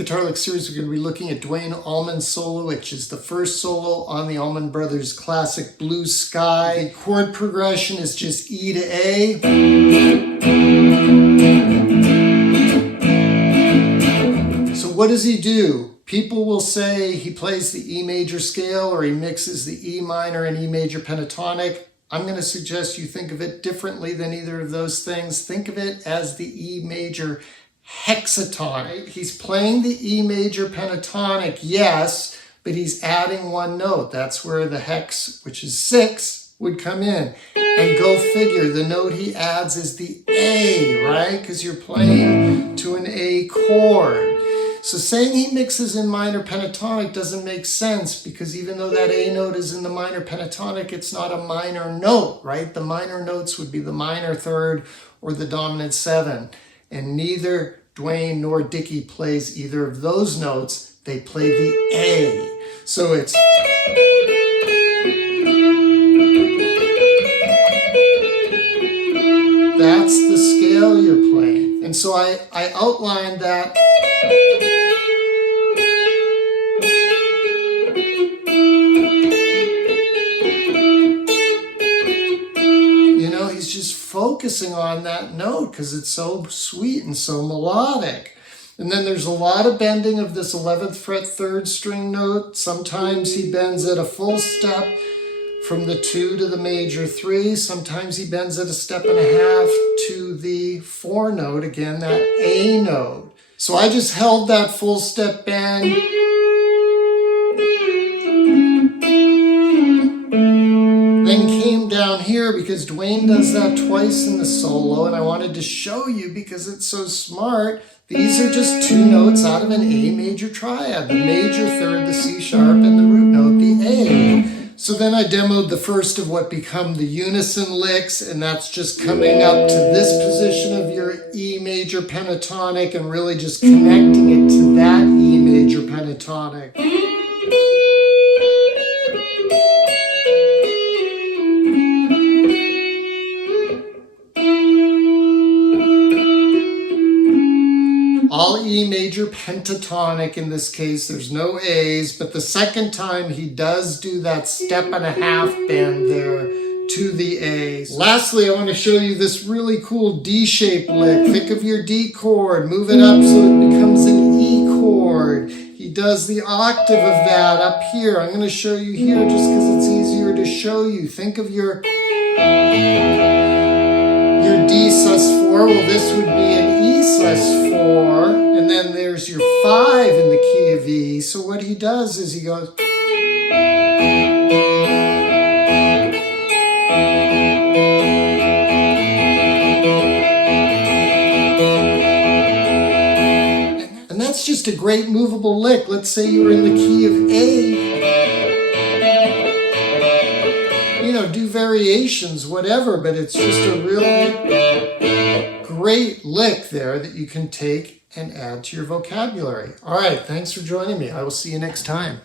Guitar Lick series, we're going to be looking at Duane Allman's solo, which is the first solo on the Allman Brothers classic Blue Sky. The chord progression is just E to A. So what does he do? People will say he plays the E major scale or he mixes the E minor and E major pentatonic. I'm going to suggest you think of it differently than either of those things. Think of it as the E major hexatonic. He's playing the E major pentatonic, yes, but he's adding one note. That's where the hex, which is 6, would come in. And go figure, the note he adds is the A, right? Because you're playing to an A chord. So saying he mixes in minor pentatonic doesn't make sense, because even though that A note is in the minor pentatonic, it's not a minor note, right? The minor notes would be the minor third or the dominant 7. And neither Duane nor Dickie plays either of those notes. They play the A. So it's... That's the scale you're playing. And so I outlined that. He's just focusing on that note because it's so sweet and so melodic. And then there's a lot of bending of this 11th fret 3rd string note. Sometimes he bends at a full step from the 2 to the major 3. Sometimes he bends at a step and a half to the 4 note, again, that A note. So I just held that full step bend. Then came down here because Duane does that twice in the solo, and I wanted to show you because it's so smart. These are just 2 notes out of an A major triad, the major third, the C sharp, and the root note, the A. So then I demoed the first of what become the unison licks, and that's just coming up to this position of your E major pentatonic and really just connecting it to that E major pentatonic. All E major pentatonic in this case, there's no A's, but the second time he does do that step and a half bend there to the A's. Lastly, I want to show you this really cool D-shaped lick. Think of your D chord, move it up so it becomes an E chord. He does the octave of that up here. I'm going to show you here just because it's easier to show you. Think of your D sus4, well this would be an E sus4, and then there's your 5 in the key of E. So what he does is he goes... And that's just a great movable lick. Let's say you were in the key of A. Do variations, whatever, but it's just a really great lick there that you can take and add to your vocabulary. All right, thanks for joining me. I will see you next time.